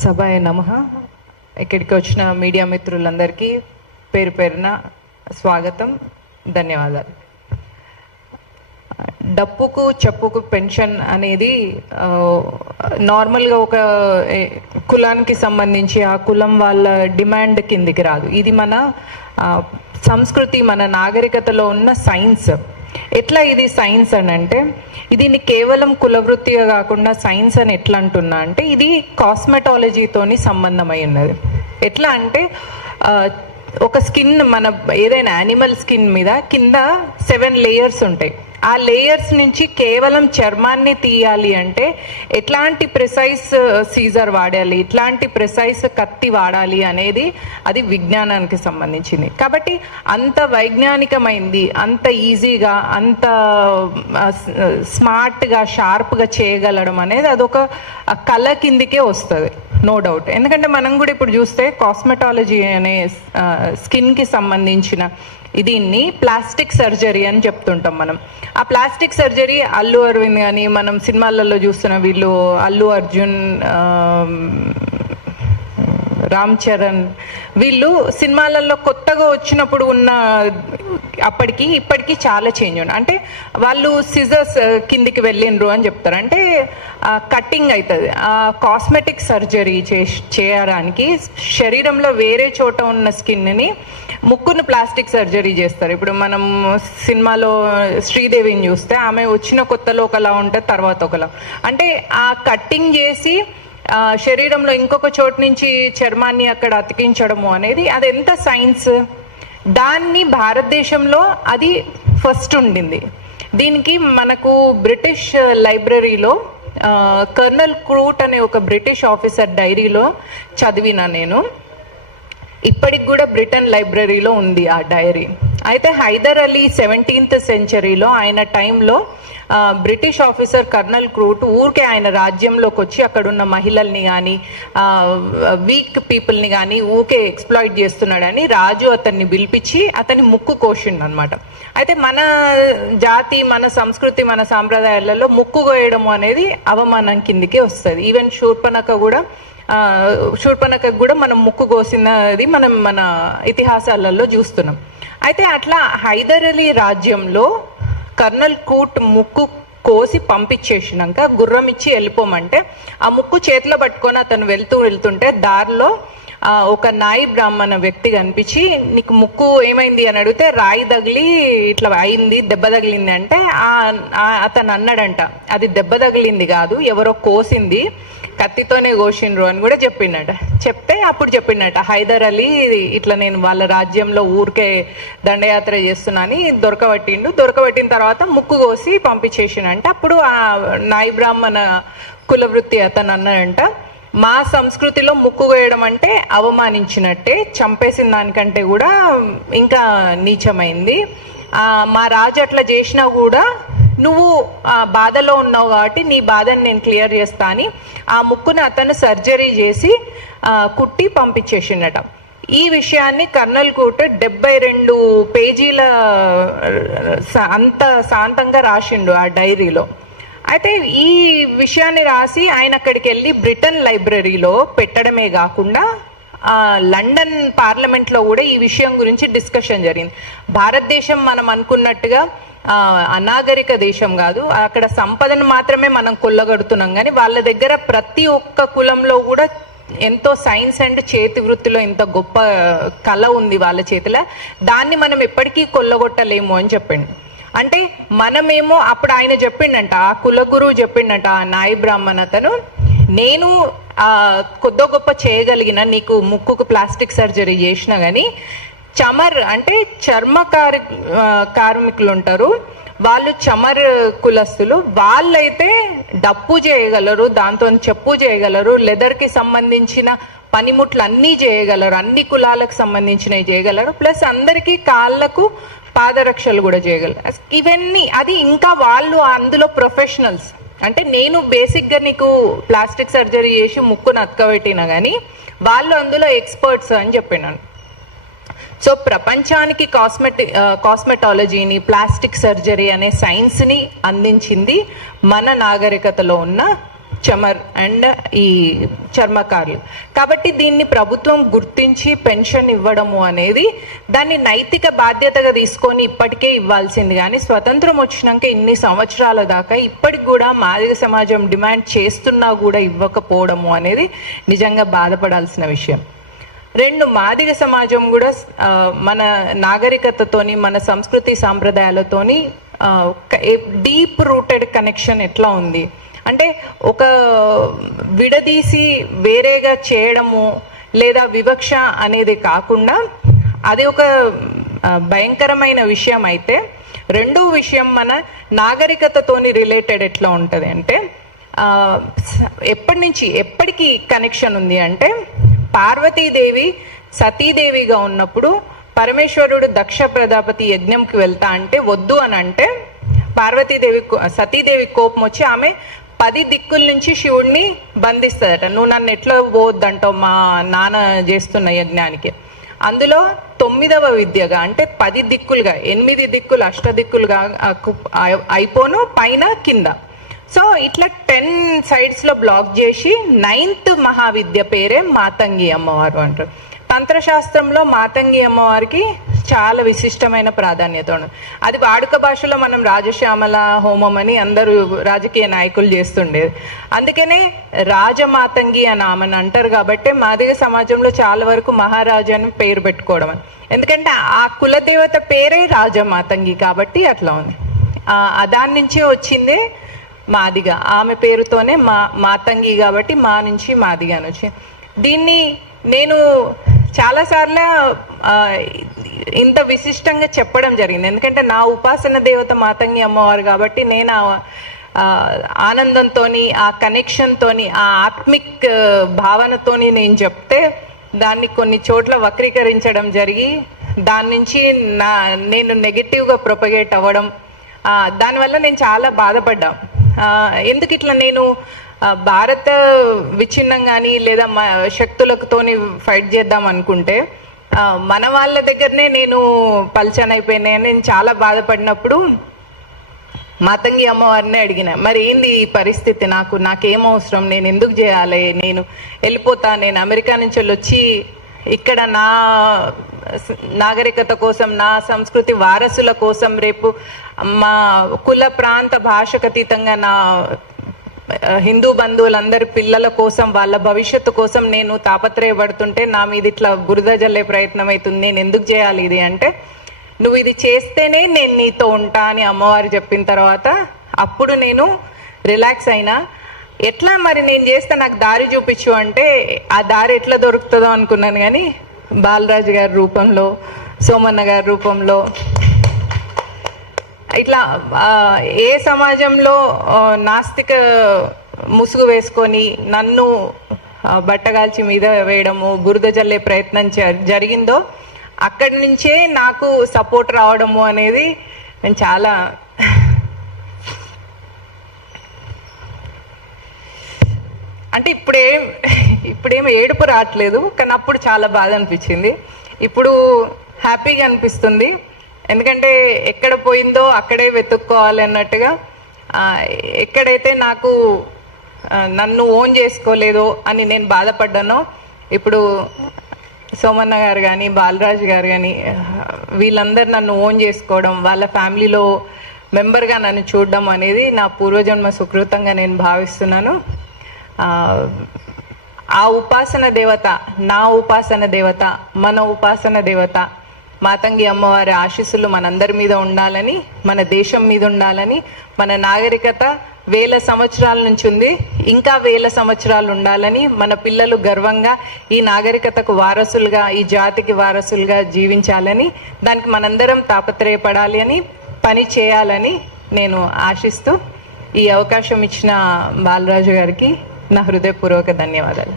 సభాయ నమః. ఇక్కడికి వచ్చిన మీడియా మిత్రులందరికీ పేరు పేరున స్వాగతం, ధన్యవాదాలు. డప్పుకు చెప్పుకు పెన్షన్ అనేది నార్మల్గా ఒక కులానికి సంబంధించి ఆ కులం వాళ్ళ డిమాండ్ కిందికి రాదు. ఇది మన సంస్కృతి, మన నాగరికతలో ఉన్న సైన్స్. ఎట్లా ఇది సైన్స్ అని అంటే, దీన్ని కేవలం కులవృత్తిగా కాకుండా సైన్స్ అని ఎట్లా అంటున్నా అంటే, ఇది కాస్మెటాలజీతోని సంబంధమై ఉన్నది. ఎట్లా అంటే ఒక స్కిన్, మన ఏదైనా యానిమల్ స్కిన్ మీద కింద 7 లేయర్స్ ఉంటాయి. ఆ లేయర్స్ నుంచి కేవలం చర్మాన్ని తీయాలి అంటే ఎట్లాంటి ప్రిసైజ్ సీజర్ వాడాలి, ఎట్లాంటి ప్రిసైజ్ కత్తి వాడాలి అనేది అది విజ్ఞానానికి సంబంధించింది. కాబట్టి అంత వైజ్ఞానికమైంది, అంత ఈజీగా, అంత స్మార్ట్గా, షార్ప్గా చేయగలడం అనేది అదొక కళ కిందికే వస్తుంది, నో డౌట్. ఎందుకంటే మనం కూడా ఇప్పుడు చూస్తే కాస్మెటాలజీ అనే స్కిన్కి సంబంధించిన దీన్ని ప్లాస్టిక్ సర్జరీ అని చెప్తుంటాం మనం. ఆ ప్లాస్టిక్ సర్జరీ అల్లు అరవింద్ కానీ, మనం సినిమాలలో చూస్తున్న వీళ్ళు అల్లు అర్జున్, రామ్ చరణ్, వీళ్ళు సినిమాలలో కొత్తగా వచ్చినప్పుడు ఉన్న ఇప్పటికీ చాలా చేంజ్ ఉంది. అంటే వాళ్ళు సిజర్స్ కిందికి వెళ్ళిండ్రు అని చెప్తారు. అంటే కట్టింగ్ అవుతుంది. కాస్మెటిక్ సర్జరీ చేయడానికి శరీరంలో వేరే చోట ఉన్న స్కిన్ని, ముక్కును ప్లాస్టిక్ సర్జరీ చేస్తారు. ఇప్పుడు మనం సినిమాలో శ్రీదేవిని చూస్తే ఆమె వచ్చిన కొత్తలో ఒకలా ఉంటుంది, తర్వాత ఒకలా. అంటే ఆ కట్టింగ్ చేసి శరీరంలో ఇంకొక చోటు నుంచి చర్మాన్ని అక్కడ అతికించడము అనేది అది ఎంత సైన్స్. దాన్ని భారతదేశంలో అది ఫస్ట్ ఉండింది. దీనికి మనకు బ్రిటిష్ లైబ్రరీలో కర్నల్ క్రూట్ అనే ఒక బ్రిటిష్ ఆఫీసర్ డైరీలో చదివిన నేను. ఇప్పటికి కూడా బ్రిటన్ లైబ్రరీలో ఉంది ఆ డైరీ. అయితే హైదర్ అలీ 17th సెంచరీలో ఆయన టైంలో బ్రిటిష్ ఆఫీసర్ కర్నల్ క్రూట్ ఊరికే ఆయన రాజ్యంలోకి వచ్చి అక్కడున్న మహిళల్ని కానీ, వీక్ పీపుల్ని కానీ ఊరికే ఎక్స్ప్లాయిట్ చేస్తున్నాడని రాజు అతన్ని పిలిపించి అతని ముక్కు కోసిండు అనమాట. అయితే మన జాతి, మన సంస్కృతి, మన సాంప్రదాయాలలో ముక్కు కోయడం అనేది అవమానం కిందికే వస్తుంది. ఈవెన్ శూర్పణఖ కూడా మనం ముక్కు కోసినది మనం మన ఇతిహాసాలలో చూస్తున్నాం. అయితే అట్లా హైదర్ అలీ రాజ్యంలో కర్నల్ క్రూట్ ముక్కు కోసి పంపించేసినాక గుర్రం ఇచ్చి వెళ్ళిపోమంటే ఆ ముక్కు చేతిలో పట్టుకొని అతను వెళ్తుంటే దారిలో ఒక నాయి బ్రాహ్మణ వ్యక్తి కనిపించి, నీకు ముక్కు ఏమైంది అని అడిగితే, రాయి తగిలి ఇట్లా అయింది, దెబ్బ తగిలింది అంటే అతను అన్నాడంట, అది దెబ్బ తగిలింది కాదు, ఎవరో కోసింది, కత్తితోనే కోసిండ్రు అని కూడా చెప్పిండట. చెప్తే అప్పుడు చెప్పిండట, హైదర్ అలీ ఇట్లా నేను వాళ్ళ రాజ్యంలో ఊరికే దండయాత్ర చేస్తున్నా అని దొరకబట్టిన తర్వాత ముక్కు కోసి పంపించేసినంటే అప్పుడు ఆ నాయి బ్రాహ్మణ కులవృత్తి అతను అన్నాడంట, మా సంస్కృతిలో ముక్కు కోయడం అంటే అవమానించినట్టే, చంపేసిన దానికంటే కూడా ఇంకా నీచమైంది. మా రాజు అట్లా చేసినా కూడా నువ్వు బాధలో ఉన్నావు కాబట్టి నీ బాధని నేను క్లియర్ చేస్తా అని ఆ ముక్కును అతను సర్జరీ చేసి కుట్టి పంపించేసిండట. ఈ విషయాన్ని కర్నల్ క్రూట్ 72 పేజీల అంత శాంతంగా రాసిండు ఆ డైరీలో. అయితే ఈ విషయాన్ని రాసి ఆయన అక్కడికి వెళ్ళి బ్రిటన్ లైబ్రరీలో పెట్టడమే కాకుండా లండన్ పార్లమెంట్లో కూడా ఈ విషయం గురించి డిస్కషన్ జరిగింది. భారతదేశం మనం అనుకున్నట్టుగా అనాగరిక దేశం కాదు. అక్కడ సంపదను మాత్రమే మనం కొల్లగొడుతున్నాం, కానీ వాళ్ళ దగ్గర ప్రతి ఒక్క కులంలో కూడా ఎంతో సైన్స్ అండ్ చేతి వృత్తిలో ఇంత గొప్ప కళ ఉంది వాళ్ళ చేతిలో. దాన్ని మనం ఎప్పటికీ కొల్లగొట్టలేము అని చెప్పిండు. అంటే మనమేమో అప్పుడు ఆయన చెప్పిండంట, ఆ కులగురువు చెప్పిండంట, ఆ నాయి బ్రాహ్మణ అతను, నేను కొద్దో గొప్ప చేయగలిగిన, నీకు ముక్కుకు ప్లాస్టిక్ సర్జరీ చేసినా కానీ చమర్ అంటే చర్మ కార్మికులు ఉంటారు, వాళ్ళు చమర్ కులస్తులు, వాళ్ళైతే డప్పు చేయగలరు, దాంతో చెప్పు చేయగలరు, లెదర్కి సంబంధించిన పనిముట్లు అన్నీ చేయగలరు, అన్ని కులాలకు సంబంధించినవి చేయగలరు, ప్లస్ అందరికీ కాళ్ళకు పాదరక్షలు కూడా చేయగలరు. ఇవన్నీ అది ఇంకా వాళ్ళు అందులో ప్రొఫెషనల్స్. అంటే నేను బేసిక్గా నీకు ప్లాస్టిక్ సర్జరీ చేసి ముక్కును అతకబెట్టినా కానీ వాళ్ళు అందులో ఎక్స్పర్ట్స్ అని చెప్పినాను. సో ప్రపంచానికి కాస్మెటాలజీని, ప్లాస్టిక్ సర్జరీ అనే సైన్స్ని అందించింది మన నాగరికతలో ఉన్న చమర్ అండ్ ఈ చర్మకారులు. కాబట్టి దీన్ని ప్రభుత్వం గుర్తించి పెన్షన్ ఇవ్వడము అనేది దాన్ని నైతిక బాధ్యతగా తీసుకొని ఇప్పటికే ఇవ్వాల్సింది. కానీ స్వతంత్రం వచ్చినాక ఇన్ని సంవత్సరాల దాకా ఇప్పటికి కూడా మాదిగ సమాజం డిమాండ్ చేస్తున్నా కూడా ఇవ్వకపోవడము అనేది నిజంగా బాధపడాల్సిన విషయం. రెండు, మాదిగ సమాజం కూడా మన నాగరికతతోని మన సంస్కృతి సాంప్రదాయాలతోని డీప్ రూటెడ్ కనెక్షన్ ఎట్లా ఉంది అంటే, ఒక విడదీసి వేరేగా చేయడము లేదా వివక్ష అనేది కాకుండా అది ఒక భయంకరమైన విషయం. అయితే రెండో విషయం మన నాగరికతతోని రిలేటెడ్ ఎట్లా ఉంటుంది అంటే, ఎప్పటికి కనెక్షన్ ఉంది అంటే, పార్వతీదేవి సతీదేవిగా ఉన్నప్పుడు పరమేశ్వరుడు దక్ష ప్రజాపతి యజ్ఞంకి వెళ్తా అంటే వద్దు అని అంటే సతీదేవి కోపం వచ్చి ఆమె 10 దిక్కుల నుంచి శివుడిని బంధిస్తుందట. నువ్వు నన్ను ఎట్లా పోవద్దంటావు మా నాన్న చేస్తున్న యజ్ఞానికి. అందులో 9వ విద్యగా అంటే 10 దిక్కులుగా 8 దిక్కులు అష్టదిక్కులుగా అయిపోను పైన కింద. సో ఇట్లా 10 సైడ్స్లో బ్లాక్ చేసి 9th మహావిద్య పేరే మాతంగి అమ్మవారు అంటారు. తంత్రశాస్త్రంలో మాతంగి అమ్మవారికి చాలా విశిష్టమైన ప్రాధాన్యత ఉంది. అది వాడుక భాషలో మనం రాజశ్యామల హోమం అని అందరూ రాజకీయ నాయకులు చేస్తుండేది. అందుకనే రాజమాతంగి అని ఆమెను అంటారు. కాబట్టి మాదిగ సమాజంలో చాలా వరకు మహారాజు అని పేరు పెట్టుకోవడం అని, ఎందుకంటే ఆ కులదేవత పేరే రాజమాతంగి కాబట్టి అట్లా ఉంది. దాని నుంచే వచ్చిందే మాదిగ. ఆమె పేరుతోనే మాతంగి కాబట్టి మా నుంచి మాదిగ అని వచ్చింది. దీన్ని నేను చాలాసార్లు ఇంత విశిష్టంగా చెప్పడం జరిగింది, ఎందుకంటే నా ఉపాసన దేవత మాతంగి అమ్మవారు కాబట్టి నేను ఆనందంతో ఆ కనెక్షన్తో ఆ ఆత్మిక్ భావనతోని నేను చెప్తే దాన్ని కొన్ని చోట్ల వక్రీకరించడం జరిగి దాని నుంచి నేను నెగటివ్గా ప్రొపగేట్ అవ్వడం, దానివల్ల నేను చాలా బాధపడ్డా. ఎందుకు ఇట్లా నేను భారత విచ్ఛిన్నం కానీ లేదా శక్తులతోని ఫైట్ చేద్దాం అనుకుంటే మన వాళ్ళ దగ్గరనే నేను పల్చన్ అయిపోయినాయని నేను చాలా బాధపడినప్పుడు మాతంగి అమ్మవారిని అడిగిన, మరి ఏంది ఈ పరిస్థితి, నాకేం అవసరం, నేను ఎందుకు చేయాలి, నేను వెళ్ళిపోతా, నేను అమెరికా నుంచి వచ్చి ఇక్కడ నా నాగరికత కోసం నా సంస్కృతి వారసుల కోసం రేపు మా కుల ప్రాంత భాషకు అతీతంగా నా హిందూ బంధువులందరి పిల్లల కోసం వాళ్ళ భవిష్యత్తు కోసం నేను తాపత్రయపడుతుంటే నా మీద ఇట్లా బురద జల్లే ప్రయత్నం అవుతుంది, నేను ఎందుకు చేయాలి ఇది అంటే, నువ్వు ఇది చేస్తేనే నేను నీతో ఉంటా అని అమ్మవారు చెప్పిన తర్వాత అప్పుడు నేను రిలాక్స్ అయినా. ఎట్లా మరి నేను చేస్తే నాకు దారి చూపించు అంటే ఆ దారి ఎట్లా దొరుకుతుందో అనుకున్నాను. కానీ బాలరాజు గారి రూపంలో, సోమన్న గారి రూపంలో, ఇట్లా ఏ సమాజంలో నాస్తిక ముసుగు వేసుకొని నన్ను బట్టగాల్చి మీద వేయడము, బురద జల్లే ప్రయత్నం జరిగిందో అక్కడి నుంచే నాకు సపోర్ట్ రావడము అనేది నేను చాలా అంటే ఇప్పుడేం ఏడుపు రావట్లేదు, కానీ అప్పుడు చాలా బాధ అనిపించింది. ఇప్పుడు హ్యాపీగా అనిపిస్తుంది, ఎందుకంటే ఎక్కడ పోయిందో అక్కడే వెతుక్కోవాలి అన్నట్టుగా. ఎక్కడైతే నన్ను ఓన్ చేసుకోలేదో అని నేను బాధపడ్డానో ఇప్పుడు సోమన్న గారు కానీ బాలరాజు గారు కానీ వీళ్ళందరూ నన్ను ఓన్ చేసుకోవడం, వాళ్ళ ఫ్యామిలీలో మెంబర్గా నన్ను చూడడం అనేది నా పూర్వజన్మ సుకృతంగా నేను భావిస్తున్నాను. ఆ ఉపాసన దేవత, నా ఉపాసన దేవత, మన ఉపాసన దేవత మాతంగి అమ్మవారి ఆశీస్సులు మనందరి మీద ఉండాలని, మన దేశం మీద ఉండాలని, మన నాగరికత 1000 సంవత్సరాల నుంచి ఉంది, ఇంకా 1000 సంవత్సరాలు ఉండాలని, మన పిల్లలు గర్వంగా ఈ నాగరికతకు వారసులుగా, ఈ జాతికి వారసులుగా జీవించాలని, దానికి మనందరం తాపత్రయపడాలి అని, పని చేయాలని నేను ఆశిస్తూ ఈ అవకాశం ఇచ్చిన బాలరాజు గారికి నా హృదయపూర్వక ధన్యవాదాలు.